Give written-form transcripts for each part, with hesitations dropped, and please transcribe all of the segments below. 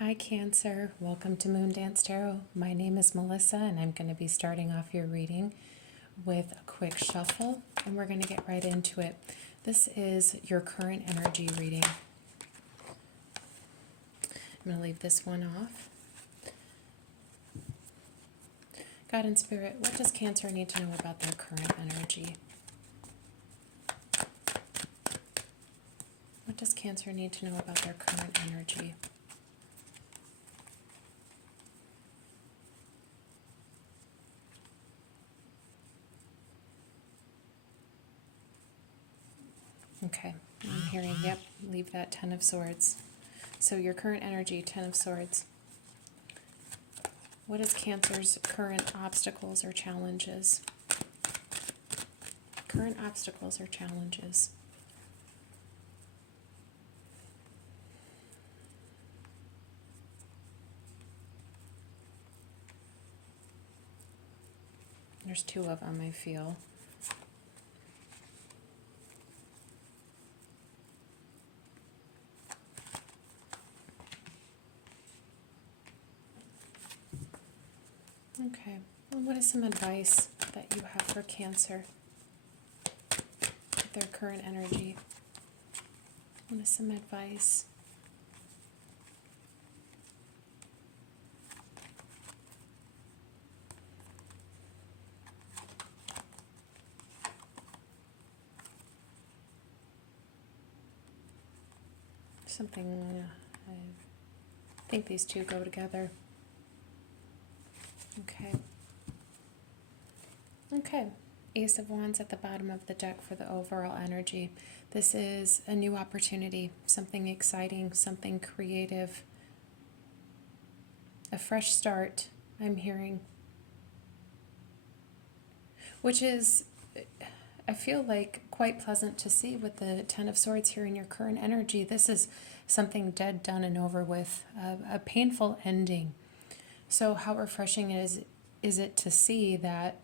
Hi Cancer, welcome to Moondance Tarot. My name is Melissa and I'm going to be starting off your reading with a quick shuffle and we're going to get right into it. This is your current energy reading. I'm going to leave this one off. God and Spirit, what does Cancer need to know about their current energy? What does Cancer need to know about their current energy? Okay, I'm hearing, yep, leave that Ten of Swords. So your current energy, Ten of Swords. What is Cancer's current obstacles or challenges? Current obstacles or challenges. There's two of them, I feel. Okay. Well, what is some advice that you have for Cancer with their current energy? What is some advice? Something, I think these two go together. Okay. Okay. Ace of Wands at the bottom of the deck for the overall energy. This is a new opportunity, something exciting, something creative, a fresh start, I'm hearing. Which is, I feel like, quite pleasant to see with the Ten of Swords here in your current energy. This is something dead, done, and over with, a painful ending. So how refreshing is it to see that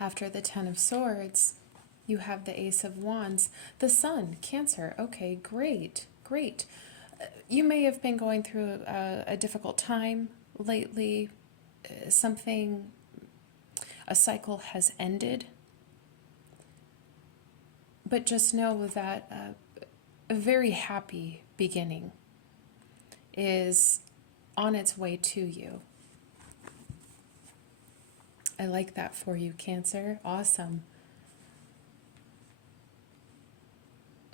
after the Ten of Swords, you have the Ace of Wands, the Sun, Cancer. Okay, great, great. You may have been going through a difficult time lately. A cycle has ended. But just know that a very happy beginning is on its way to you. I like that for you, Cancer. Awesome.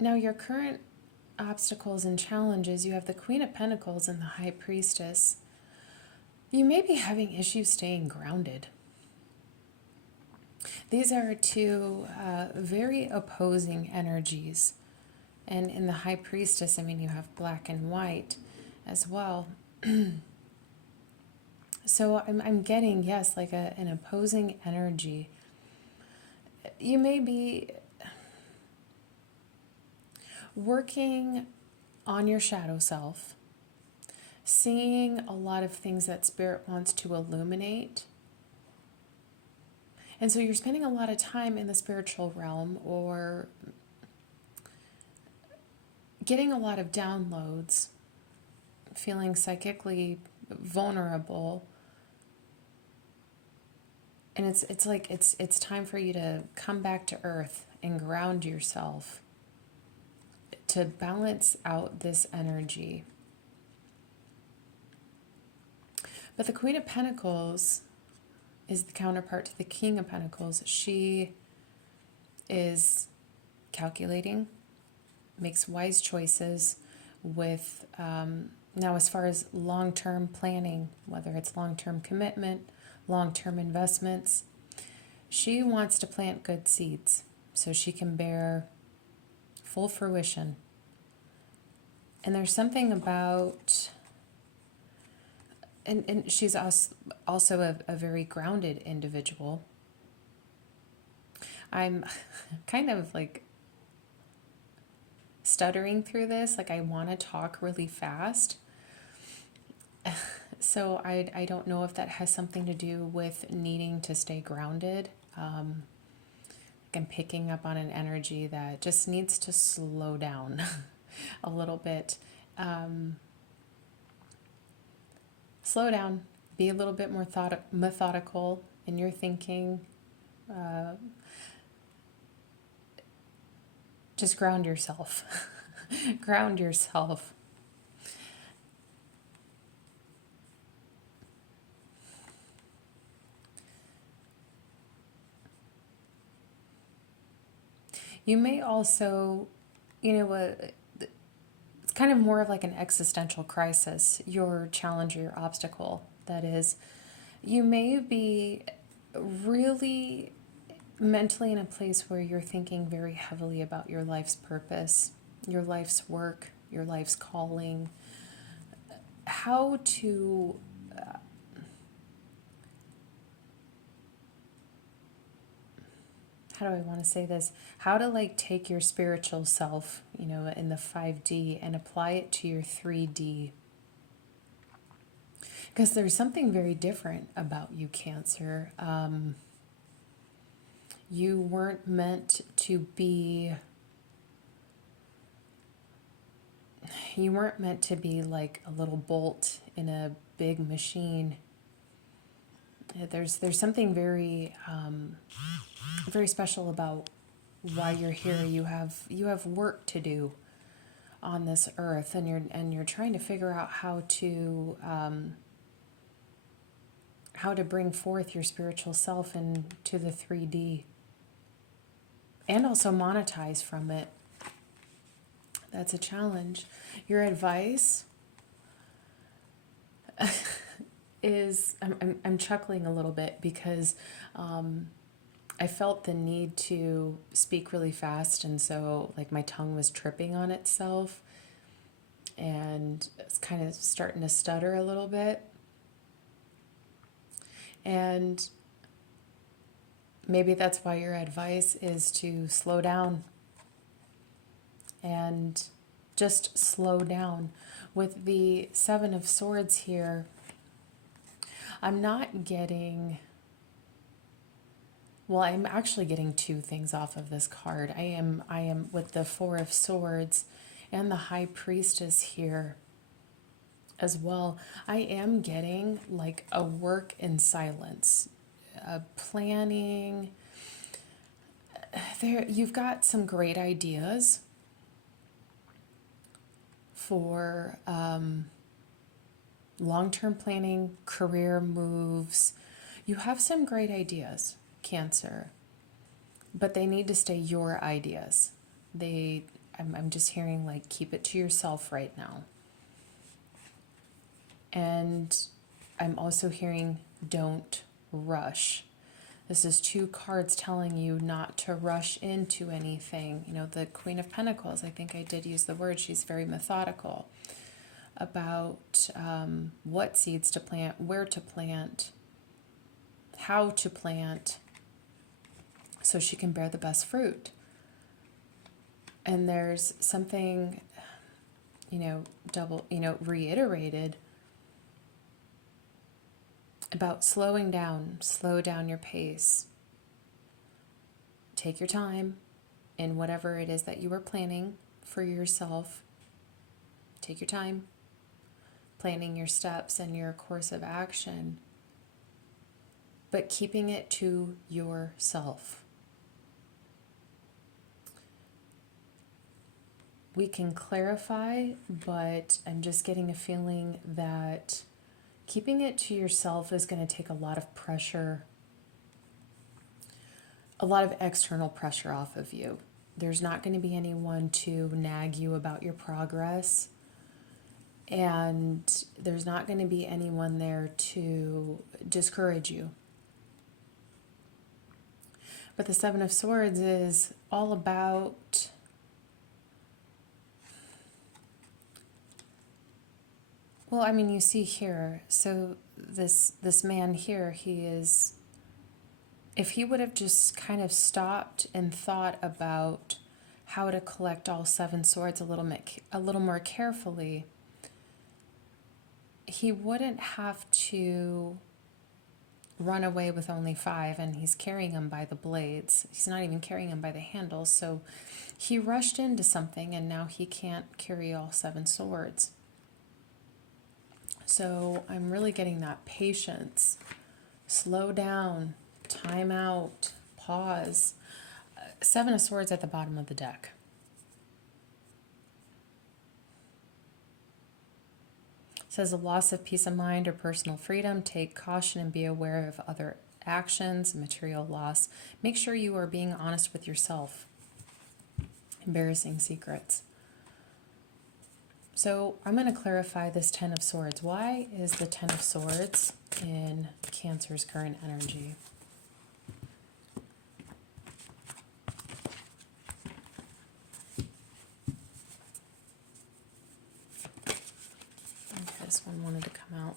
Now, your current obstacles and challenges, you have the Queen of Pentacles and the High Priestess. You may be having issues staying grounded. These are two very opposing energies. And in the High Priestess, I mean, you have black and white as well. So I'm getting, yes, like an opposing energy. You may be working on your shadow self, seeing a lot of things that Spirit wants to illuminate. And so you're spending a lot of time in the spiritual realm or getting a lot of downloads, feeling psychically vulnerable. And it's like it's time for you to come back to earth and ground yourself to balance out this energy. But the Queen of Pentacles is the counterpart to the King of Pentacles. She is calculating, makes wise choices with, now as far as long-term planning, whether it's long-term commitment, long-term investments, she wants to plant good seeds so she can bear full fruition. And there's something about, and she's also a very grounded individual. I'm kind of like stuttering through this, like I want to talk really fast. So I don't know if that has something to do with needing to stay grounded. I'm picking up on an energy that just needs to slow down a little bit. slow down, be a little bit more methodical in your thinking. Just ground yourself. Ground yourself. You may also, it's kind of more of like an existential crisis, your challenge or your obstacle. That is, you may be really mentally in a place where you're thinking very heavily about your life's purpose, your life's work, your life's calling, how to how do I want to say this? How to like take your spiritual self, in the 5D and apply it to your 3D. Because there's something very different about you, Cancer. You weren't meant to be like a little bolt in a big machine. There's something very very special about why you're here. You have work to do on this earth, and you're trying to figure out how to bring forth your spiritual self into the 3D and also monetize from it. That's a challenge. Your advice is, I'm chuckling a little bit because I felt the need to speak really fast, and so like my tongue was tripping on itself and it's kind of starting to stutter a little bit. And maybe that's why your advice is to slow down and just slow down. With the 7 of Swords here, I'm not getting, well, I'm actually getting 2 things off of this card. I am with the 4 of Swords and the High Priestess here as well. I am getting like a work in silence, planning. There, you've got some great ideas for long-term planning, career moves. You have some great ideas, Cancer, but they need to stay your ideas. I'm just hearing like keep it to yourself right now. And I'm also hearing don't rush. This is 2 cards telling you not to rush into anything. The Queen of Pentacles, I think I did use the word, she's very methodical about what seeds to plant, where to plant, how to plant, so she can bear the best fruit. And there's something, reiterated about slowing down. Slow down your pace. Take your time in whatever it is that you are planning for yourself. Take your time planning your steps and your course of action, but keeping it to yourself. We can clarify, but I'm just getting a feeling that keeping it to yourself is going to take a lot of pressure, a lot of external pressure off of you. There's not going to be anyone to nag you about your progress, and there's not going to be anyone there to discourage you. But the 7 of Swords is all about you see here, so this man here, if he would have just kind of stopped and thought about how to collect all 7 swords a little more carefully, he wouldn't have to run away with only 5, and he's carrying them by the blades. He's not even carrying them by the handles, so he rushed into something and now he can't carry all 7 swords. So I'm really getting that patience, slow down, time out, pause. Seven of Swords at the bottom of the deck. It says a loss of peace of mind or personal freedom. Take caution and be aware of other actions, material loss. Make sure you are being honest with yourself. Embarrassing secrets. So I'm going to clarify this Ten of Swords. Why is the Ten of Swords in Cancer's current energy? I think this one wanted to come out.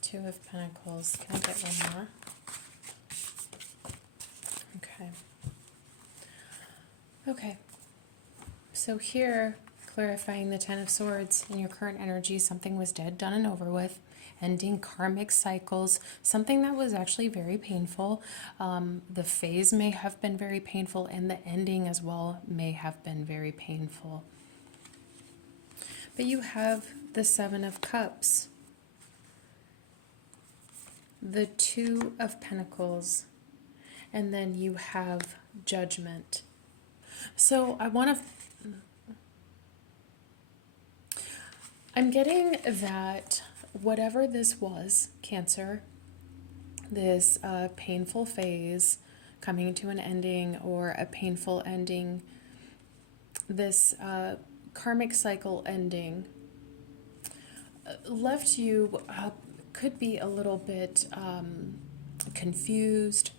Two of Pentacles. Can I get one more? Okay. Okay. So here, clarifying the Ten of Swords in your current energy, something was dead, done, and over with. Ending karmic cycles, something that was actually very painful. The phase may have been very painful, and the ending as well may have been very painful. But you have the Seven of Cups, the Two of Pentacles, and then you have Judgment. So I'm getting that whatever this was, Cancer, this painful phase coming to an ending or a painful ending, this karmic cycle ending, left you, could be a little bit confused,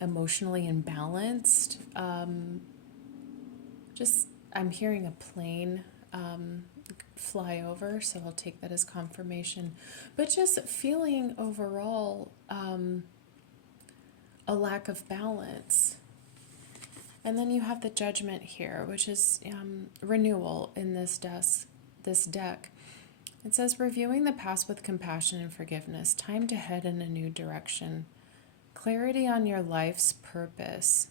emotionally imbalanced. I'm hearing a plane fly over, so I'll take that as confirmation. But just feeling overall a lack of balance. And then you have the Judgment here, which is renewal in this deck. It says, reviewing the past with compassion and forgiveness. Time to head in a new direction. Clarity on your life's purpose.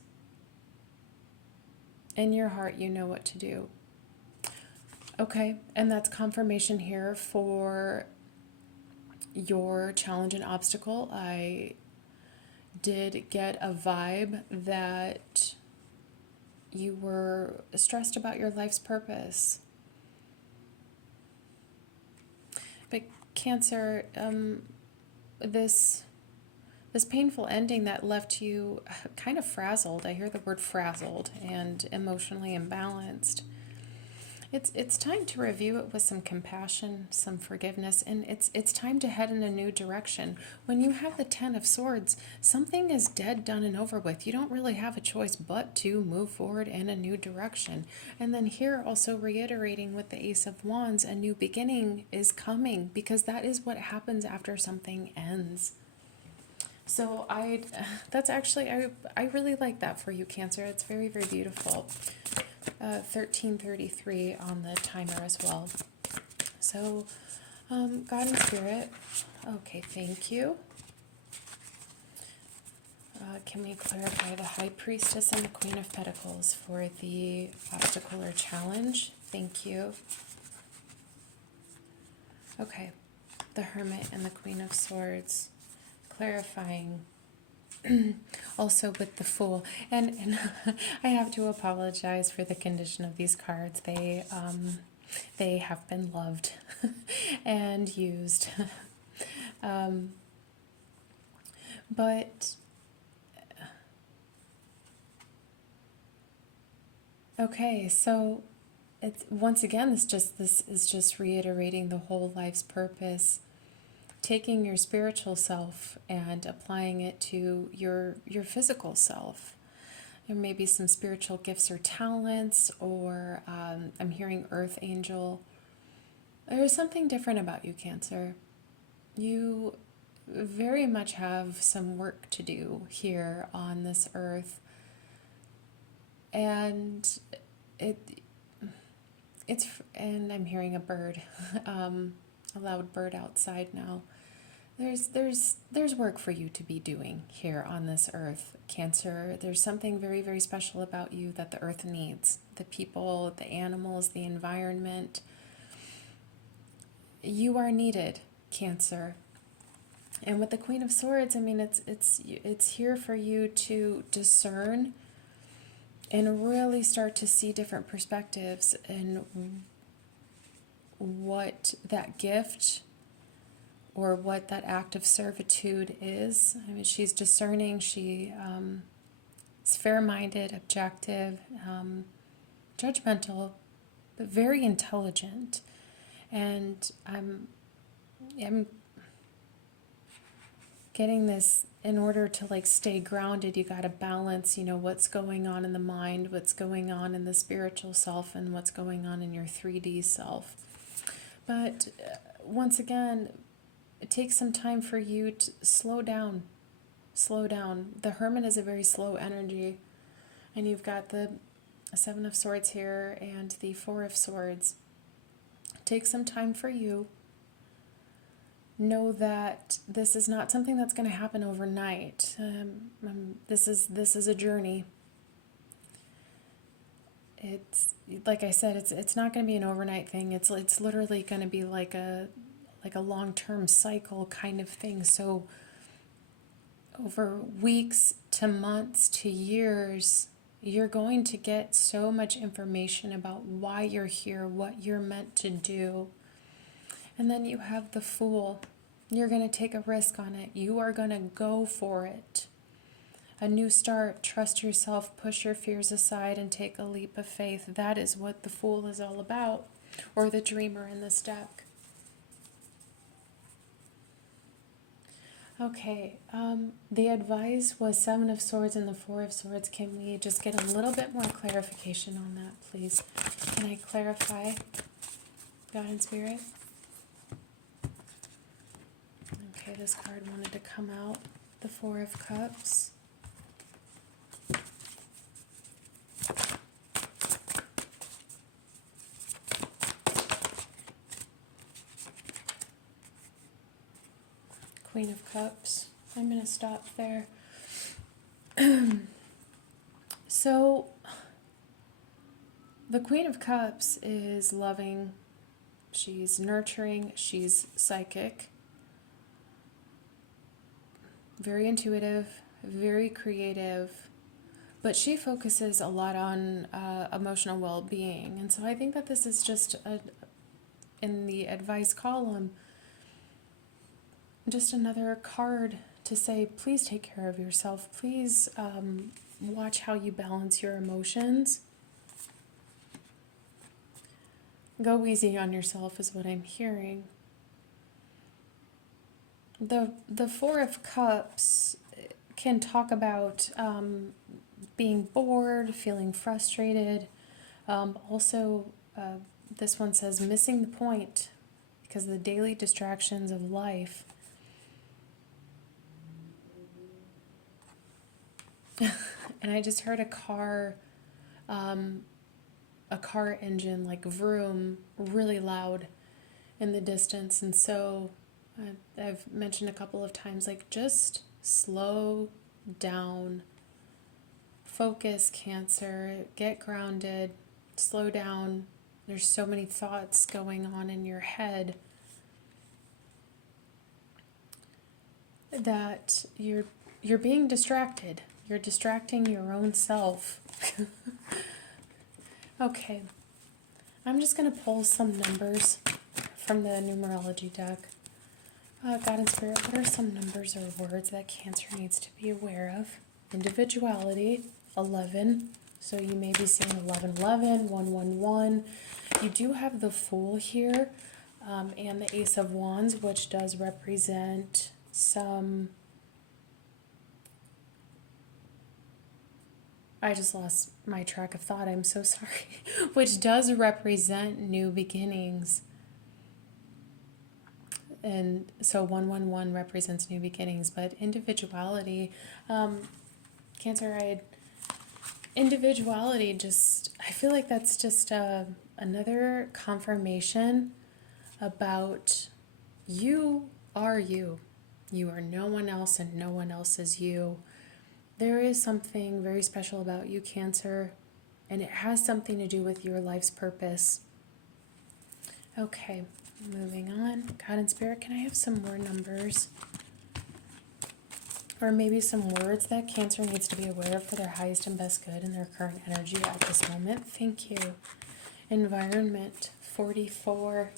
In your heart, you know what to do. Okay, and that's confirmation here for your challenge and obstacle. I did get a vibe that you were stressed about your life's purpose. But Cancer, this painful ending that left you kind of frazzled. I hear the word frazzled and emotionally imbalanced. It's time to review it with some compassion, some forgiveness, and it's time to head in a new direction. When you have the Ten of Swords, something is dead, done, and over with. You don't really have a choice but to move forward in a new direction. And then here also reiterating with the Ace of Wands, a new beginning is coming, because that is what happens after something ends. So I really like that for you, Cancer. It's very, very beautiful. 1333 on the timer as well. So, God and Spirit. Okay, thank you. Can we clarify the High Priestess and the Queen of Pentacles for the obstacle or challenge? Thank you. Okay, the Hermit and the Queen of Swords. Clarifying also with the Fool, and I have to apologize for the condition of these cards. They have been loved and used, but okay. So it's once again this is just reiterating the whole life's purpose. Taking your spiritual self and applying it to your physical self. There may be some spiritual gifts or talents, or I'm hearing Earth Angel. There's something different about you, Cancer. You very much have some work to do here on this earth. And and I'm hearing a bird, a loud bird outside now. there's work for you to be doing here on this earth, Cancer. There's something very, very special about you that the earth needs. The people, the animals, the environment. You are needed, Cancer. And with the Queen of Swords, I mean, it's here for you to discern and really start to see different perspectives and what that gift or what that act of servitude is. I mean, she's discerning, she is fair-minded, objective, judgmental, but very intelligent. And I'm getting this, in order to like stay grounded, you got to balance, you know, what's going on in the mind, what's going on in the spiritual self, and what's going on in your 3D self. But once again, it takes some time for you to slow down. Slow down. The Hermit is a very slow energy. And you've got the Seven of Swords here and the Four of Swords. Take some time for you. Know that this is not something that's going to happen overnight. This is a journey. It's like I said, it's not going to be an overnight thing. It's literally going to be like a long-term cycle kind of thing. So over weeks to months to years, you're going to get so much information about why you're here, what you're meant to do. And then you have the Fool. You're going to take a risk on it. You are going to go for it. A new start. Trust yourself. Push your fears aside and take a leap of faith. That is what the Fool is all about. Or the Dreamer in this deck. Okay. The advice was Seven of Swords and the Four of Swords. Can we just get a little bit more clarification on that, please? Can I clarify, God and Spirit? Okay, this card wanted to come out. The Four of Cups. Queen of Cups. I'm going to stop there. So, the Queen of Cups is loving. She's nurturing. She's psychic. Very intuitive, very creative, but she focuses a lot on emotional well-being. And so I think that this is just, in the advice column, just another card to say, please take care of yourself. Please watch how you balance your emotions. Go easy on yourself is what I'm hearing. The Four of Cups can talk about being bored, feeling frustrated. Also, this one says missing the point because of the daily distractions of life. And I just heard a car engine, like vroom, really loud in the distance. And so I've mentioned a couple of times, like, just slow down, focus, Cancer, get grounded, slow down. There's so many thoughts going on in your head that you're being distracted. You're distracting your own self. Okay, I'm just going to pull some numbers from the numerology deck. God and Spirit, what are some numbers or words that Cancer needs to be aware of? Individuality, 11. So you may be seeing 1111, 111. You do have the Fool here, and the Ace of Wands, which does represent some... I just lost my track of thought, I'm so sorry. Which does represent new beginnings. And so 111 represents new beginnings, but individuality, Cancer, individuality just, I feel like that's just another confirmation about you are you. You are no one else and no one else is you. There is something very special about you, Cancer, and it has something to do with your life's purpose. Okay, moving on. God and Spirit, can I have some more numbers? Or maybe some words that Cancer needs to be aware of for their highest and best good in their current energy at this moment. Thank you. Environment, 44.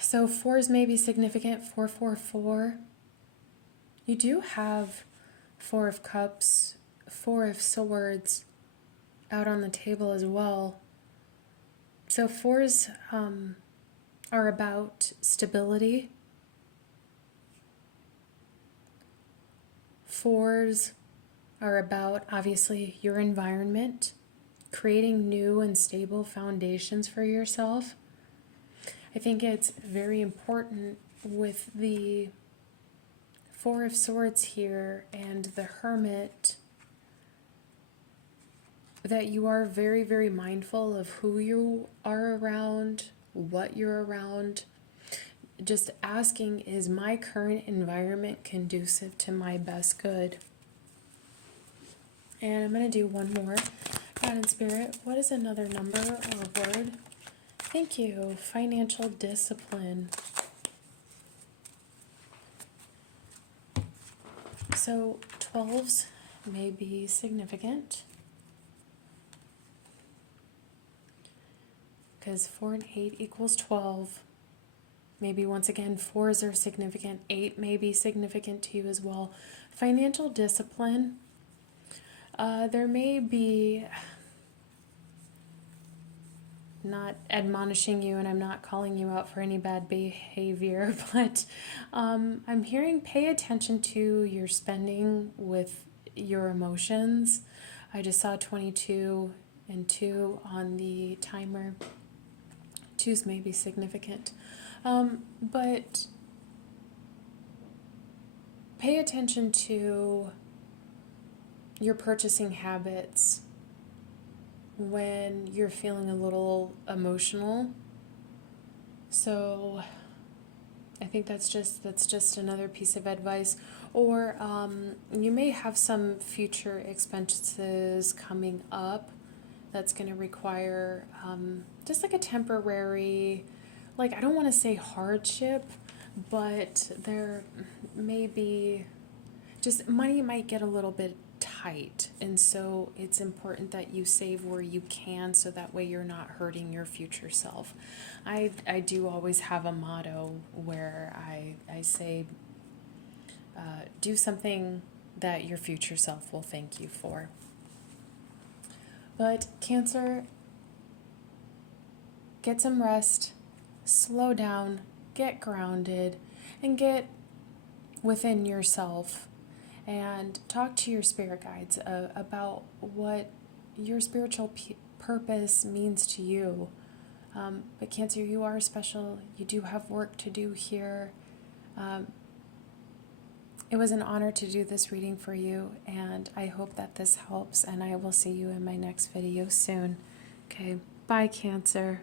So 4s may be significant, 444. You do have 4 of Cups, 4 of Swords out on the table as well. So 4s are about stability. 4s are about, obviously, your environment, creating new and stable foundations for yourself. I think it's very important with the 4 of Swords here and the Hermit that you are very, very mindful of who you are around, what you're around. Just asking, is my current environment conducive to my best good? And I'm going to do one more. God and Spirit, what is another number or word? Thank you. Financial discipline. So 12s may be significant because 4 and 8 equals 12. Maybe once again, 4s are significant. 8 may be significant to you as well. Financial discipline. There may be, not admonishing you, and I'm not calling you out for any bad behavior, but I'm hearing pay attention to your spending with your emotions. I just saw 22 and 2 on the timer. 2s may be significant. But pay attention to your purchasing habits when you're feeling a little emotional. So I think that's just another piece of advice. Or you may have some future expenses coming up that's going to require just like a temporary, like, I don't want to say hardship, but there may be just money might get a little bit tight, and so it's important that you save where you can so that way you're not hurting your future self. I do always have a motto where I say do something that your future self will thank you for. But Cancer, get some rest, slow down, get grounded, and get within yourself and talk to your spirit guides about what your spiritual purpose means to you. But Cancer, you are special. You do have work to do here. It was an honor to do this reading for you, and I hope that this helps, and I will see you in my next video soon. Okay, bye, Cancer.